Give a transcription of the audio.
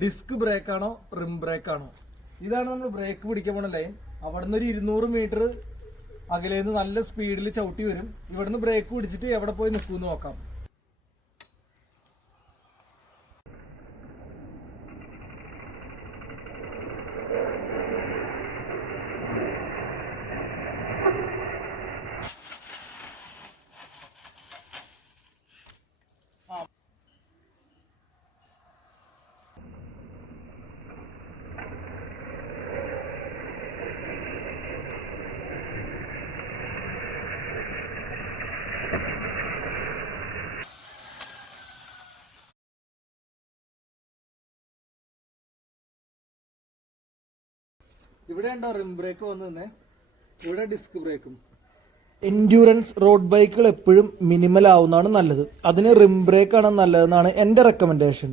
Disc brake ആണോ റിം break ആണോ? ഇതാണ് നമ്മൾ ബ്രേക്ക് പിടിക്കാൻ പോണ ലൈൻ. അവിടുന്ന് ഒരു 200 മീറ്റർ അകലേന്ന് നല്ല സ്പീഡിൽ ചവിട്ടി വരും. ഇവിടുന്ന് ബ്രേക്ക് പിടിച്ചിട്ട് എവിടെ പോയി നിൽക്കുമെന്ന് നോക്കാം. ഇവിടെ ഉണ്ടോ റിം ബ്രേക്ക് വന്നു തന്നെ, ഇവിടെ ഡിസ്ക് ബ്രേക്കും. എൻഡ്യൂറൻസ് റോഡ് ബൈക്കുകൾ എപ്പോഴും മിനിമൽ ആവുന്നതാണ് നല്ലത്. അതിന് റിം ബ്രേക്ക് ആണ് നല്ലതെന്നാണ് എൻ്റെ റെക്കമെൻഡേഷൻ.